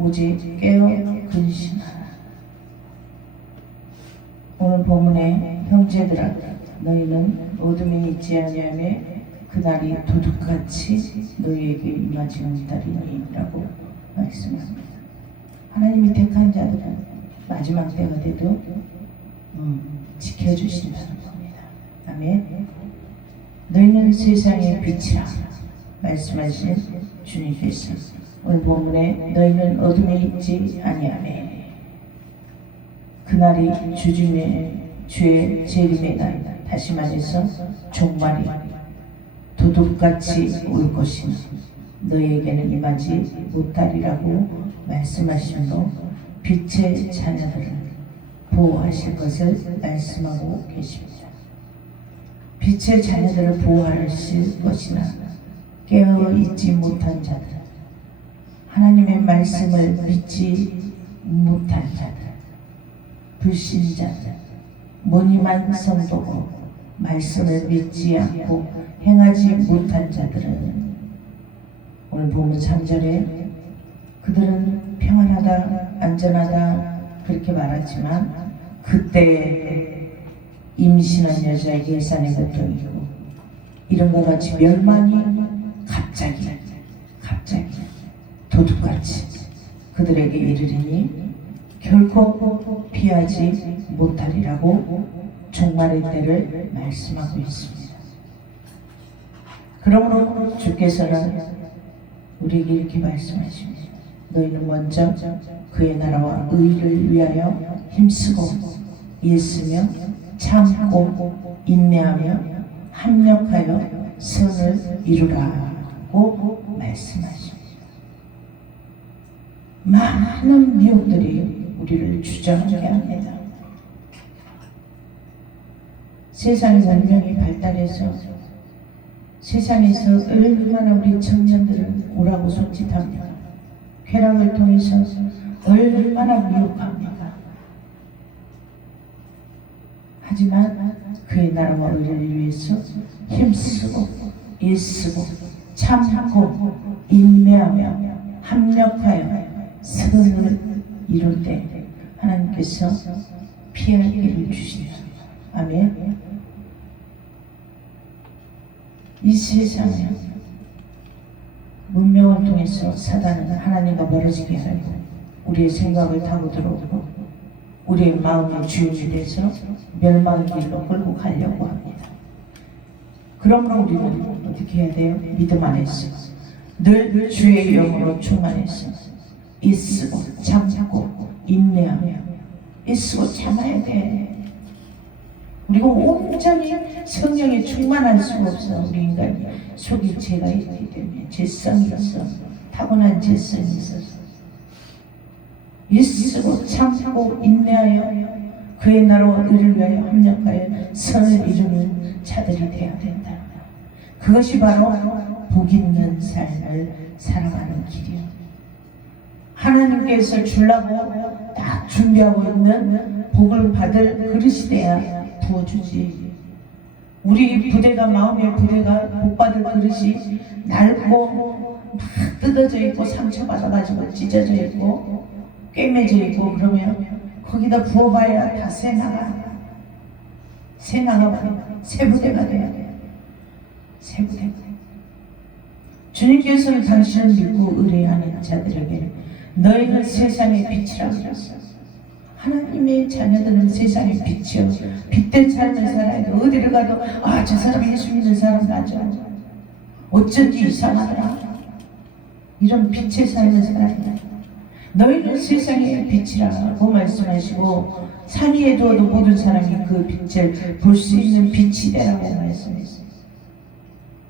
오직 깨어 근신하라. 오늘 본문에 형제들아 너희는 어둠에 있지 아니하며 그날이 도둑같이 너희에게 임하지 못하리니 라고 말씀합니다. 하나님이 택한 자들은 마지막 때가 돼도 지켜주신다는 겁니다. 아멘. 너희는 세상의 빛이라 말씀하신 주님께서 오늘 본문에 너희는 어둠에 있지 아니하며 그날이 주의 재림의 날, 다시 말해서 종말이 도둑같이 올 것이니 너희에게는 임하지 못하리라고 말씀하심으로 빛의 자녀들을 보호하실 것을 말씀하고 계십니다. 빛의 자녀들을 보호하실 것이나 깨어있지 못한 자들, 하나님의 말씀을 믿지 못한 자들, 불신자들, 무늬만 성도고 말씀을 믿지 않고 행하지 못한 자들은 오늘 본문 3절에 그들은 평안하다, 안전하다 그렇게 말하지만 그때 임신한 여자에게 예산의 고통이고 이런것 같이 멸망이 갑자기 도둑같이 그들에게 이르리니 결코 피하지 못하리라고 종말의 때를 말씀하고 있습니다. 그러므로 주께서는 우리에게 이렇게 말씀하십니다. 너희는 먼저 그의 나라와 의를 위하여 힘쓰고 애쓰며 참고 인내하며 합력하여 선을 이루라고 말씀하십니다. 많은 미혹들이 우리를 주저하게 합니다. 세상의文明이 발달해서 세상에서 얼마나 우리 청년들은 오라고 손짓합니다. 쾌락을 통해서 얼마나 미혹합니다. 하지만 그의 나라와 의를 위해서 힘쓰고 애쓰고 참고 인내하며 합력하여 선을 이룰 때 하나님께서 피할 길을 주신다. 아멘. 이 세상에 문명을 통해서 사단은 하나님과 멀어지게 하고 우리의 생각을 타고 들어오고 우리의 마음의 주인이 돼서 멸망의 길로 끌고 가려고 합니다. 그러므로 우리는 어떻게 해야 돼요? 믿음 안에서 늘 주의 영으로 충만해서 애쓰고 참고 인내하며 애쓰고 참아야 돼. 우리가 온전히 성령에 충만할 수가 없어. 우리 인간이 속에 죄가 있기 때문에 죄성이 있어. 타고난 죄성이 있어서 애쓰고 참고 인내하여 그의 나라와 의를 위하여 합력하여 선을 이루는 자들이 되어야 된다. 그것이 바로 복 있는 삶을 살아가는 길이요. 하나님께서 주려고 딱 준비하고 있는 복을 받을 그릇이 돼야 부어주지. 우리 부대가 마음의 부대가 복받을 그릇이 낡고 막 뜯어져 있고 상처받아가지고 찢어져 있고 꿰매져 있고 그러면 거기다 부어봐야 다 새 나가버려. 새 부대가 돼야 돼. 새 부대가. 주님께서는 당신을 믿고 의뢰하는 자들에게 너희는 세상의 빛이라고 하셨어. 하나님의 자녀들은 세상의 빛이요. 빛된 삶을 살아야 돼. 어디를 가도 아, 저 사람 예수 믿는 사람 맞아. 어쩐지 이상하더라. 이런 빛의 삶을 살아야 돼. 너희는 세상의 빛이라고 말씀하시고 산 위에 두어도 모든 사람이 그 빛을 볼 수 있는 빛이 되라고 말씀했어요.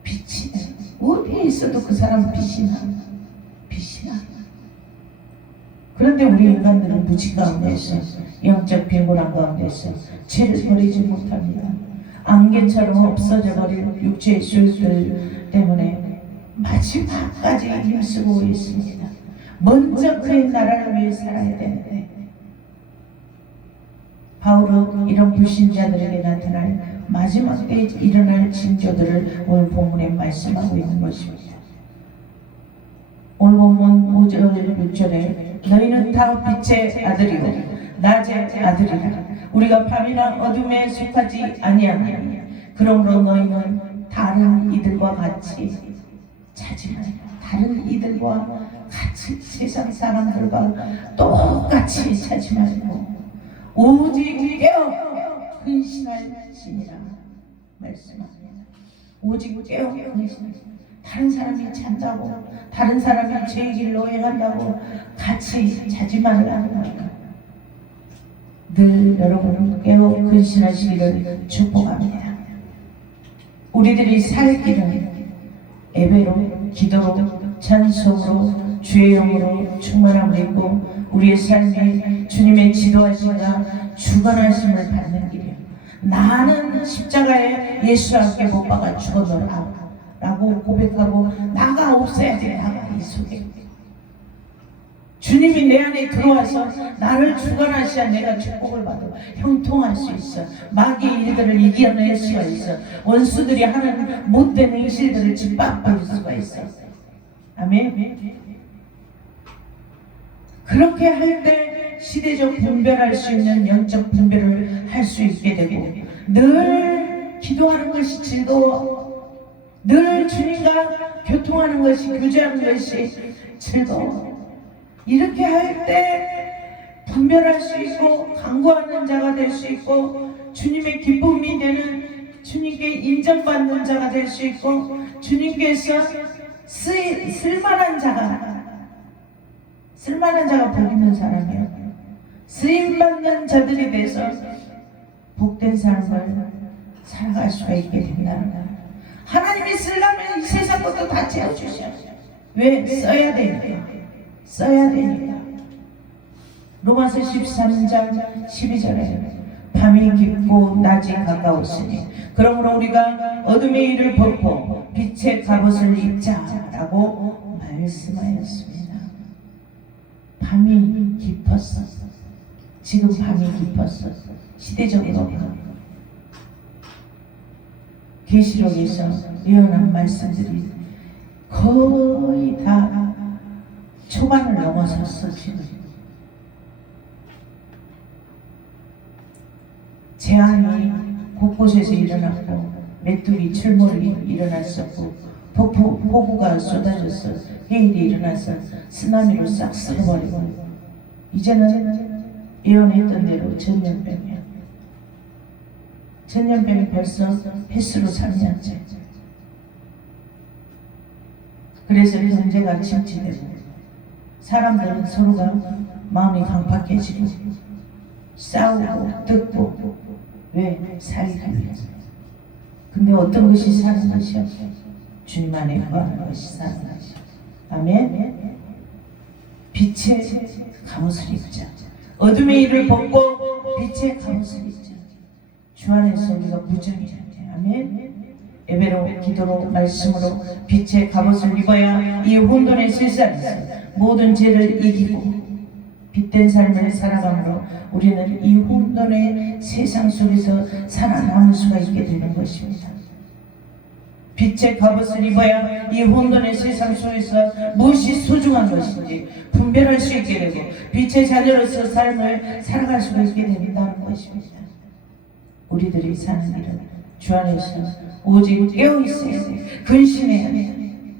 빛이 돼. 어디에 있어도 그 사람 빛이 나. 빛이 나. 그런데 우리 인간들은 무지 가운데서 영적 비굴한 가운데서 죄를 버리지 못합니다. 안개처럼 없어져 버릴 육체의 소유들 때문에 마지막까지 힘쓰고 있습니다. 먼저 그의 나라를 위해 살아야 되는데 바울은 이런 불신자들에게 나타날 마지막 때에 일어날 징조들을 오늘 본문에 말씀하고 있는 것입니다. 오늘 본문 5절 6절에 너희는 다 빛의 아들이요 낮의 아들이라. 우리가 밤이나 어둠에 속하지 아니하나니 그러므로 너희는 다른 이들과 같이 자지 말라. 다른 이들과 같이 세상 사람들과 똑같이 자지 말고 오직 깨어 근신할지니라 말씀합니다. 오직 깨어 근신할지니라. 다른 사람이 잔다고, 다른 사람이 제 길로 행한다고 같이 자지 말라는 거예요. 늘 여러분은 깨어 근신하시기를 축복합니다. 우리들이 살 길은 예배로, 기도로, 찬송으로, 주의 영으로 충만함을 입고 우리의 삶이 주님의 지도하심과 주관하심을 받는 길이에요. 나는 십자가에 예수와 함께 못 박아 죽어노라 라고 고백하고 나가 없어야 돼. 나가 이 속에 주님이 내 안에 들어와서 나를 주관하셔야 내가 축복을 받아 형통할 수 있어. 마귀의 일들을 이겨낼 수가 있어. 원수들이 하는 못된 행실들을 짓밟을 수가 있어. 아멘. 그렇게 할 때 시대적 분별할 수 있는 영적 분별을 할 수 있게 되고 늘 기도하는 것이 즐거워. 늘 주님과 교통하는 것이, 교제하는 것이 즐거워. 이렇게 할 때 분별할 수 있고 강구하는 자가 될 수 있고 주님의 기쁨이 되는, 주님께 인정받는 자가 될 수 있고 주님께서 쓸만한 자가 복 있는 사람이에요. 쓰임받는 자들이 돼서 복된 삶을 살아갈 수가 있게 된다는 거예요. 하나님이 쓰려면 이 세상 것도 다 채워주셔요. 왜? 써야 되니까. 써야 되니까. 로마서 13장 12절에 밤이 깊고 낮이 가까웠으니 그러므로 우리가 어둠의 일을 벗고 빛의 갑옷을 입자라고 말씀하였습니다. 밤이 깊었어. 지금 밤이 깊었어. 시대적으로 계시록에서 예언한 말씀들이 거의 다 초반을 넘어섰어. 지금 재앙이 곳곳에서 일어났고 메뚜기 출몰이 일어났었고 폭우가 쏟아졌어. 해일이 일어나서 쓰나미로 싹 쓸어버리고 이제는 예언했던 대로 전염병이야. 전염병이 벌써 횟수로 3년째. 그래서 경제가 침체되고 사람들은 서로가 마음이 강팍해지고 싸우고 뜯고 왜? 살기 위해서. 근데 어떤 것이 사는 것이야? 주님 안에 거하는 것이 사는 것이야. 아멘. 빛의 갑옷을 입자. 어둠의 일을 벗고 빛의 갑옷을 입자. 주 안에서 우리가 무장해야 돼. 아멘. 예배로, 기도로, 말씀으로 빛의 갑옷을 입어야 이 혼돈의 세상에서 모든 죄를 이기고 빛된 삶을 살아감으로 우리는 이 혼돈의 세상 속에서 살아남을 수가 있게 되는 것입니다. 빛의 갑옷을 입어야 이 혼돈의 세상 속에서 무엇이 소중한 것인지 분별할 수 있게 되고 빛의 자녀로서 삶을 살아갈 수가 있게 된다는 것입니다. 우리들이 사는 일은 주 안에서 오직 깨어있어야 돼. 근신해야 돼.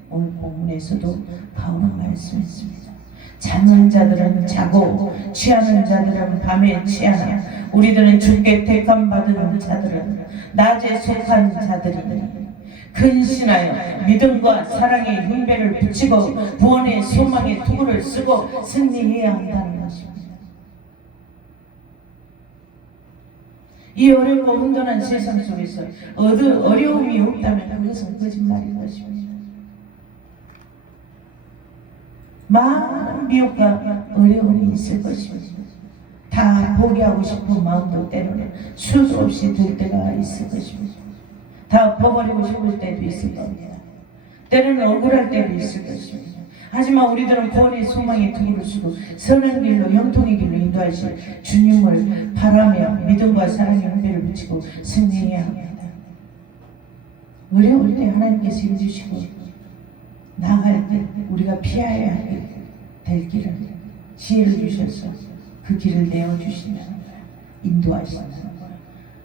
오늘 본문에서도 나오는 말씀이었습니다. 자는 자들은 자고 취하는 자들은 밤에 취하나 우리들은 주께 택함 받은 자들은 낮에 속한 자들이니 근신하여 믿음과 사랑의 흉배를 붙이고 구원의 소망의 투구를 쓰고 승리해야 한다는 것입니다. 이 어렵고 혼돈한 세상 속에서 어려움이 없다면 그것은 거짓말인 것입니다. 많은 미혹과 어려움이 있을 것입니다. 다 포기하고 싶은 마음도 때로는 수도 없이 들 때가 있을 것입니다. 다 엎어버리고 싶을 때도 있을 겁니다. 때로는 억울할 때도 있을 것입니다. 하지만 우리들은 구원의 소망의 투구를 쓰고 선한 길로 형통의 길로 인도하실 주님을 바라며 믿음과 사랑의 흉배를 붙이고 승리해야 합니다. 어려울 때 하나님께서 힘주시고 나아갈 때 우리가 피해야 될 길은 지혜를 주셔서 그 길을 내어주신다는 거야. 인도하신다는 거야.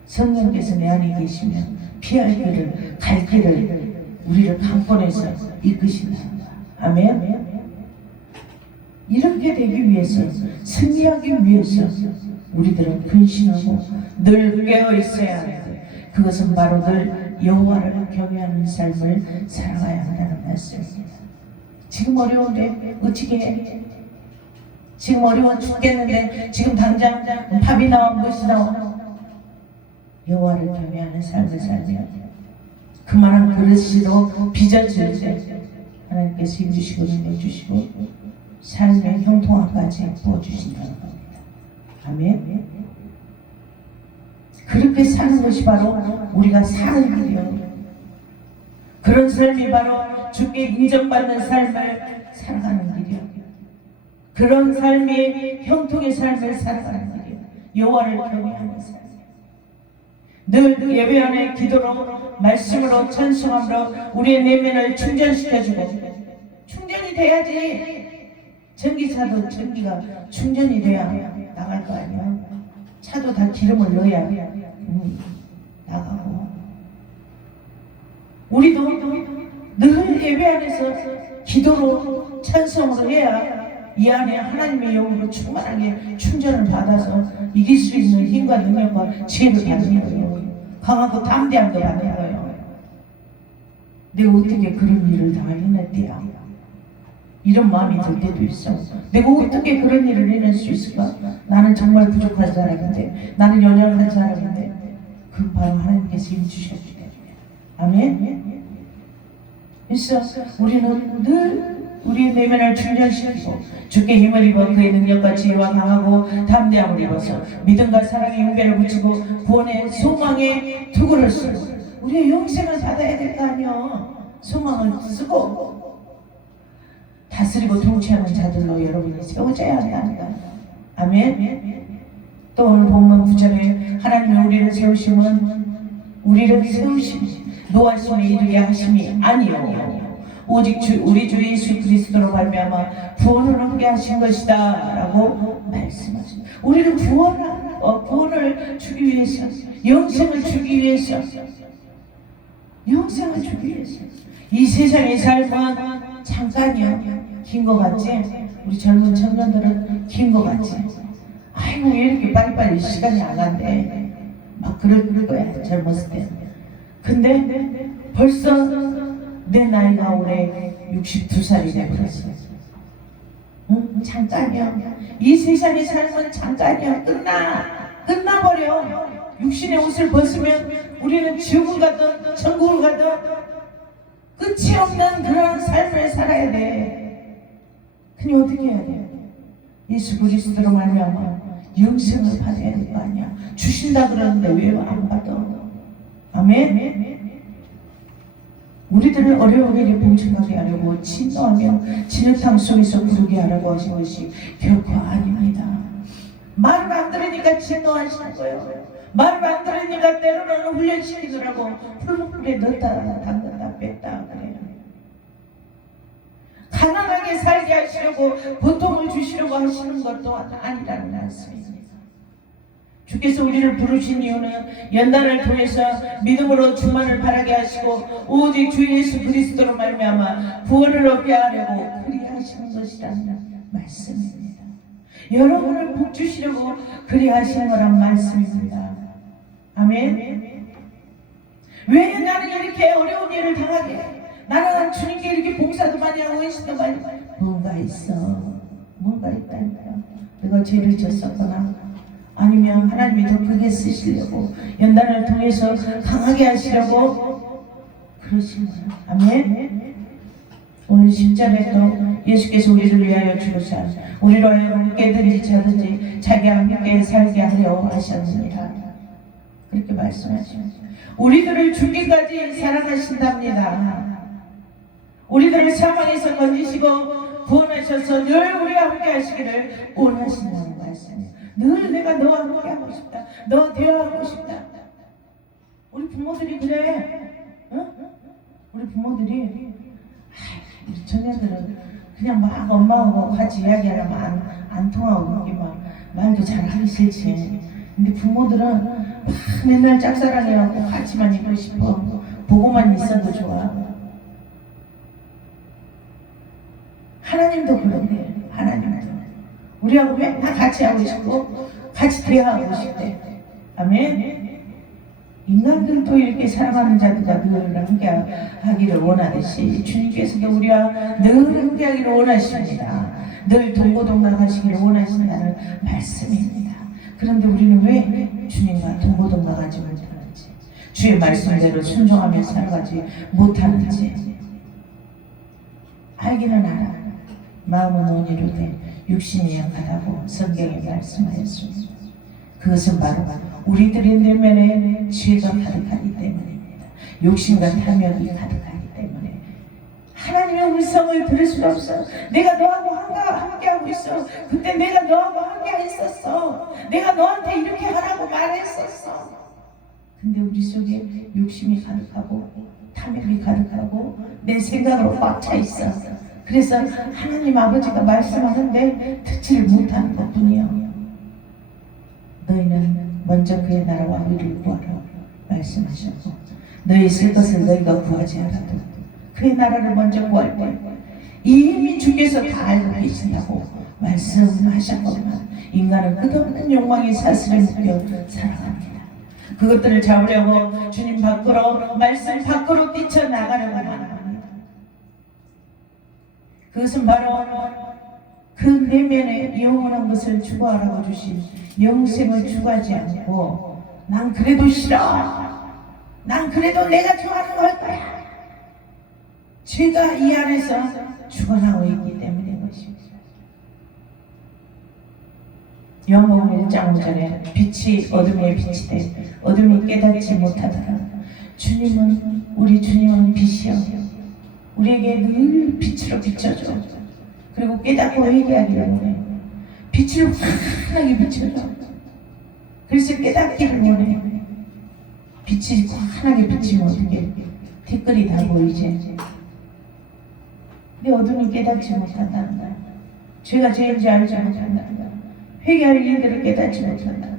성령께서 내 안에 계시면 피할 길을, 갈 길을 우리를 강권해서 이끄신다는 거야. 아멘. 이렇게 되기 위해서, 승리하기 위해서 우리들은 근신하고 늘 깨어 있어야 하는데, 그것은 바로 늘 여호와를 경외하는 삶을 살아가야 한다는 말씀입니다. 지금 어려운데 어떻게 해? 지금 어려워 죽겠는데 지금 당장 밥이 나와 무엇이 나와? 여호와를 경외하는 삶을 살면 그만한 그릇이도 빚어질 때 하나님께서 힘주시고 능력주시고 삶의 형통함까지 부어주신다는 겁니다. 아멘. 그렇게 사는 것이 바로 우리가 사는 길이요. 그런 삶이 바로 주께 인정받는 삶을 살아가는 길이요. 그런 삶이 형통의 삶을 살아가는 길이요. 여호와를 경외하는 삶. 늘 예배 안에 기도로, 말씀으로, 찬송함으로 우리의 내면을 충전시켜주고, 충전이 돼야지. 전기차도 전기가 충전이 돼야 나갈 거 아니야. 차도 다 기름을 넣어야 나가고. 우리도 늘 예배 안에서 기도로, 찬송으로 해야 이 안에 하나님의 영으로 충만하게 충전을 받아서 이길 수 있는 힘과 능력과 지혜를 받는 거예요. 강하고 담대함도 받는 거예요. 내가 어떻게 그런 일을 다 해냈대야? 이런 마음이 들 때도 있어. 내가 어떻게 그런 일을 해낼 수 있을까? 나는 정말 부족한 사람인데, 나는 연약한 사람인데, 그 바로 하나님께서 힘 주셨기 때문에. 아멘. 그래서 우리는 늘 우리의 내면을 충전시키고 주께 힘을 입어 그의 능력과 지혜와 강하고 담대함을 입어서 믿음과 사랑의 용배를 붙이고 구원의 소망의 투구를 쓰고 우리의 영생을 받아야 될 거 아니야. 소망을 쓰고 다스리고 통치하는 자들로 여러분이 세워져야 한다는 거야. 아멘. 또 오늘 본문 9절에 하나님이 우리를 세우심은 노하심에 이르게 하심이 아니요 오직 우리 주 예수 그리스도로 말미암아 구원을 얻게 하신 것이다 라고 말씀하십니다. 우리를 구원을 주기 위해서, 영생을 주기 위해서, 이 세상의 삶은 잠깐이요. 긴 것 같지? 우리 젊은 청년들은 긴 것 같지? 아이고 왜 이렇게 빨리빨리 시간이 안 간대. 막 그럴 거야 젊었을 때. 근데 벌써 내 나이가 올해 62살이 되버렸어. 응? 잠깐이야. 이 세상의 삶은 잠깐이야. 끝나버려. 육신의 옷을 벗으면 우리는 지옥을 가든 천국을 가든 끝이 없는 그런 삶을 살아야 돼. 근데 어떻게 해야 돼? 예수 그리스도로 말미암아 영생을 받아야 될 거 아니야. 주신다 그러는데 왜 안 받아? 아멘. 우리들을 어려운 일에 봉착하게 하려고 진노하며 진흙탕 속에서 구르게 하려고 하신 것이 결코 아닙니다. 말을 안 들으니까 진노하시는 거예요. 말을 안 들으니까 때로는 훈련시키더라고. 풀무불에 넣었다 담갔다 뺐다 그래요. 가난하게 살게 하시려고 고통을 주시려고 하시는 것도 아니라는 말씀입니다. 주께서 우리를 부르신 이유는 연단을 통해서 믿음으로 주만을 바라게 하시고 오직 주 예수 그리스도로 말미암아 구원을 얻게 하려고 그리하시는 것이라는 말씀입니다. 여러분을 복 주시려고 그리하시는 거란 말씀입니다. 아멘. 왜 나는 이렇게 어려운 일을 당하게 해? 나는 주님께 이렇게 봉사도 많이 하고 헌신도 많이 하고 뭔가 있어. 뭔가 있다니까요. 내가 죄를 졌었거나 아니면 하나님이 더 크게 쓰시려고 연단을 통해서 강하게 하시려고 그러신 거예요. 아멘. 오늘 10절에 또 예수께서 우리를 위하여 주사 우리로 하여금 깨든지 자든지 자기와 함께 살게 하려 하셨습니다. 그렇게 말씀하십니다. 우리들을 죽기까지 사랑하신답니다. 우리들을 사망에서 건지시고 구원하셔서 늘 우리와 함께 하시기를 원하신다는 말씀이에요. 늘 내가 너와 함께 하고 싶다. 너 대화하고 싶다. 우리 부모들이 그래. 응? 우리 부모들이 우리 청년들은 그냥 막 엄마하고 같이 이야기하면 안 안 통하고 이게 막 말도 잘 하기 싫지. 근데 부모들은 막 맨날 짝사랑해갖고 같이만 있고 싶어. 보고만 있어도 좋아. 하나님도 그런데 하나님도 우리하고 맨날 같이 하고 싶고 같이 대화하고 싶대. 아멘. 인간들도 이렇게 사랑하는 자들과 늘 함께 하기를 원하듯이 주님께서도 우리와 늘 함께 하기를 원하십니다. 늘 동고동락하시기를 원하신다는 말씀입니다. 그런데 우리는 왜 주님과 동고동락하지 못하는지, 주의 말씀대로 순종하며 살아가지 못하는지 알기는 알아. 마음은 온이로 돼 육신이 약하다고 성경에 말씀하였습니다. 그것은 바로 우리들의 내면에 죄가 가득하기 때문입니다. 욕심과 탐욕이 가득하기 때문에 하나님의 음성을 들을 수가 없어. 내가 너하고 함께하고 있어. 그때 내가 너하고 함께 있었어. 내가 너한테 이렇게 하라고 말했었어. 근데 우리 속에 욕심이 가득하고 탐욕이 가득하고 내 생각으로 꽉 차 있어. 그래서 하나님 아버지가 말씀하는데 듣지를 못하는 것뿐이요. 너희는 먼저 그의 나라와 의를 구하라 말씀하셨고, 너희 쓸 것을 너희가 구하지 않아도 그의 나라를 먼저 구할 때 이미 주께서 다 알고 계신다고 말씀하셨건만 인간은 끝없는 욕망이 사슬에 묶여 살아갑니다. 그것들을 잡으려고 주님 밖으로, 말씀 밖으로 뛰쳐나가려고 합니다. 그것은 바로 그 내면에 영원한 것을 추구하라고 주신 영생을 추구하지 않고 난 그래도 싫어, 난 그래도 내가 좋아하는 거 할 거야, 죄가 이 안에서 죽어나고 있기 때문인 것입니다. 요한복음 1장 5절에 빛이 어둠에 빛이 돼 어둠이 깨닫지 못하더라. 우리 주님은 빛이요, 우리에게 늘 빛으로 비춰줘. 그리고 깨닫고 회개하기를 원해. 빛으로 환하게 비춰줘. 그래서 깨닫기를 원해. 빛이 환하게 비치면 어떻게 티끌이 다 보이지. 내 어둠이 깨닫지 못한다는 거야. 죄가 죄인지 알지 못한다는 거야. 회개할 일들을 깨닫지 못한다는 거야.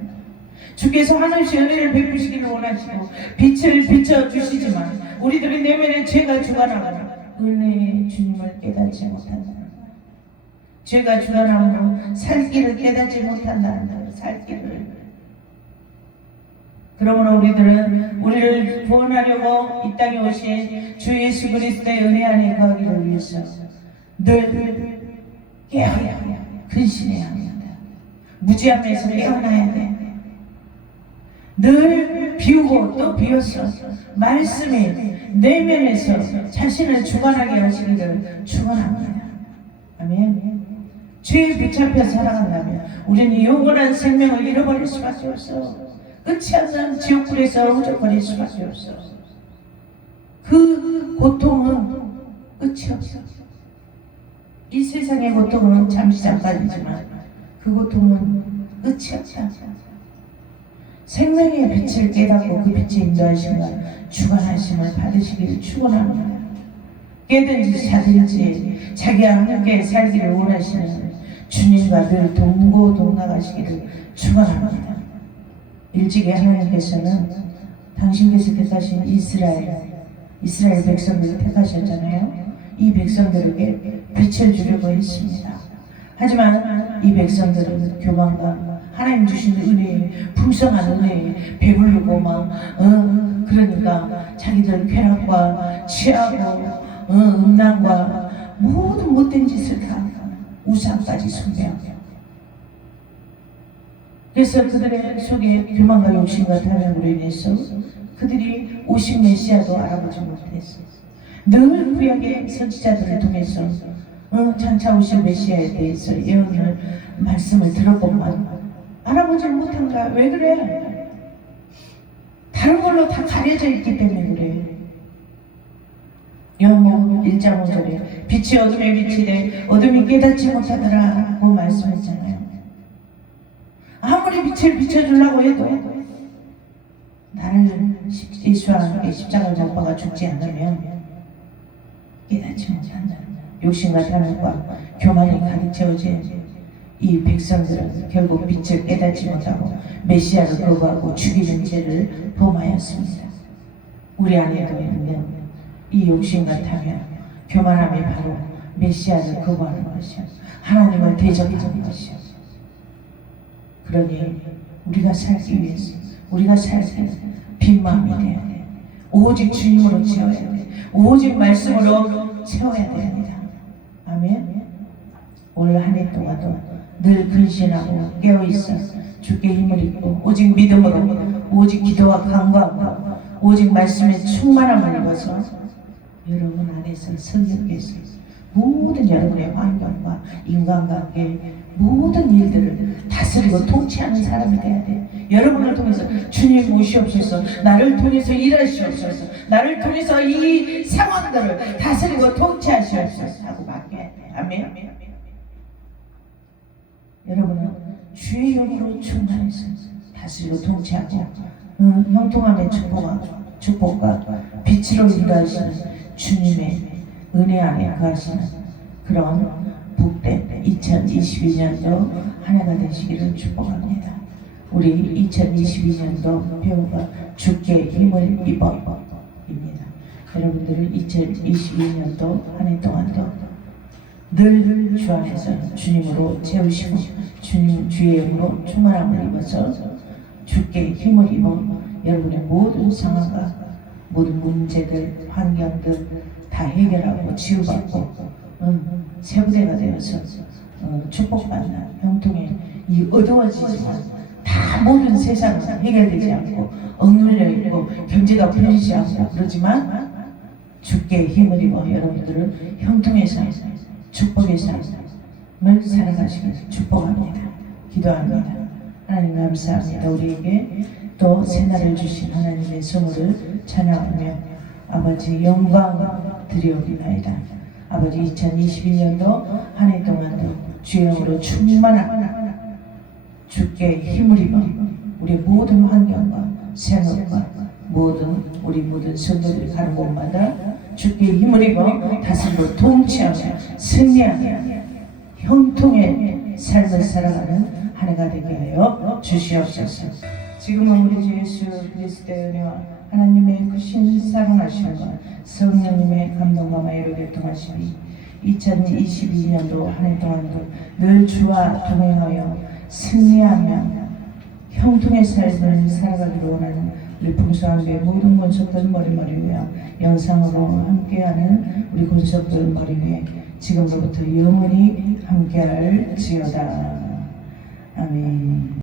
주께서 하늘시 은혜를 베푸시기를 원하시고 빛을 비춰주시지만 우리들의 내면에 죄가 주관하고 은혜의 주님을 깨닫지 못한다는 거야. 죄가 주관하고 살 길을 깨닫지 못한다는 거야. 살 길을. 그러므로 우리들은 우리를 구원하려고 이 땅에 오신 주 예수 그리스도의 은혜 안에 거하기를 위해서 늘 깨어야 근신해야 합니다. 무지함에서 깨어나야 돼. 늘 비우고 또 비워서 말씀이 내면에서 자신을 주관하게 하시기를 축원합니다. 아멘. 죄에 붙잡혀 살아간다면 우리는 영원한 생명을 잃어버릴 수밖에 없어. 끝이 없는 지옥불에서 허우적거릴 수밖에 없어. 그 고통은 끝이 없어. 이 세상의 고통은 잠시 잠깐이지만 그 고통은 끝이 없다. 생명의 빛을 깨닫고 그 빛에 인도하심과 주관하심을 받으시기를 축원합니다. 깨든지 자든지 자기와 함께 살기를 원하시는 주님과 늘 동고동락하시기를 축원합니다. 일찍이 하나님께서는 당신께서 택하신 이스라엘 백성들을 택하셨잖아요. 이 백성들에게 빛을 주려고 했습니다. 하지만 이 백성들은 교만과 하나님 주신 은혜에, 풍성한 은혜에 배부르고 그러니까 자기들 쾌락과 취하고 음란과 모든 못된 짓을 다 우상까지 숭배하고, 그래서 그들의 속에 교만과 욕심과 탐욕으로 인해서 그들이 오신 메시아도 알아보지 못했어요. 늘 구약의 선지자들을 통해서 장차 오실 메시아에 대해서 예언을 말씀을 들었건만 알아보지 못한가? 왜 그래? 다른 걸로 다 가려져 있기 때문에 그래. 요한복음 1장 5절에 빛이 어둠에 빛이 돼 어둠이 깨닫지 못하더라 고 말씀했잖아요. 아무리 빛을 비춰주려고 해도 나를 예수와 함께 십자가를 못 박아 죽지 않으면 깨닫지 못한다. 욕심과 탐욕과 교만이 가득 채워진 이 백성들은 결국 빛을 깨닫지 못하고 메시아를 거부하고 죽이는 죄를 범하였습니다. 우리 안에도 있는 이 욕심 같으면 교만함이 바로 메시아를 거부하는 것이요, 하나님을 대적하는 것이요. 그러니 우리가 살기 위해서, 우리가 살기 위해서 빈 마음이 돼야 돼. 오직 주님으로 채워야 돼. 오직 말씀으로 채워야 됩니다. 아멘. 오늘 한 해 동안도 늘 근신하고 깨어있어 주께 힘을 입고 오직 믿음으로, 오직 기도와 간구하고 오직 말씀에 충만함을 입어서 여러분 안에서 성령께서 모든 여러분의 환경과 인간관계 모든 일들을 다스리고 통치하는 사람이 돼야 돼. 여러분을 통해서 주님 오시옵소서, 나를 통해서 일하시옵소서, 나를 통해서 이 상황들을 다스리고 통치하시옵소서 하고 맡겨야 돼. 아멘. 여러분은 주의 영으로 충만해서 다스리고 통치하고 형통함의 축복과 빛으로 인도하시는 주님의 은혜 안에 거하시는 그런 복된 2022년도 한 해가 되시기를 축복합니다. 우리 2022년도 배우가 주께 힘을 입어입니다. 여러분들은 2022년도 한 해 동안도 늘 주 안에서 주님으로 채우시고 주의 영으로 충만함을 입어서 주께 힘을 입어 여러분의 모든 상황과 모든 문제들, 환경들 다 해결하고 치유받고 세부대가 되어서 축복받는 형통의 이 어두워지지만 다 모든 세상은 해결되지 않고 억눌려 있고 경제가 풀리지 않고 그러지만 주께 힘을 입어 여러분들은 형통의 삶, 축복의 삶을 살아가시길 축복합니다. 기도합니다. 하나님 감사합니다. 우리에게 또 새날을 주신 하나님의 선물을 찬양하며 아버지 영광 드리옵나이다. 아버지 2022년도 한 해 동안도 주의 영으로 충만한 주께 힘을 입어 우리 모든 환경과 생업과 우리 모든 성도들이 가는 곳마다 주께 힘을 입어 다스리고 통치하며 승리하며 형통의 삶을 살아가는 한 해가 되게 하여 주시옵소서. 지금은 우리 주 예수 그리스도의 은혜와 하나님의 크신 사랑하심과 성령님의 감동과 마애로 교통하시니 2022년도 한 해 동안도 늘 주와 동행하여 승리하며 형통의 삶을 살아가기를 원하는 우리 풍성한교회 모든 권속들 머리 위에 영상으로 함께하는 우리 권속들 머리 위에 지금로부터 영원히 함께할지어다. 아멘.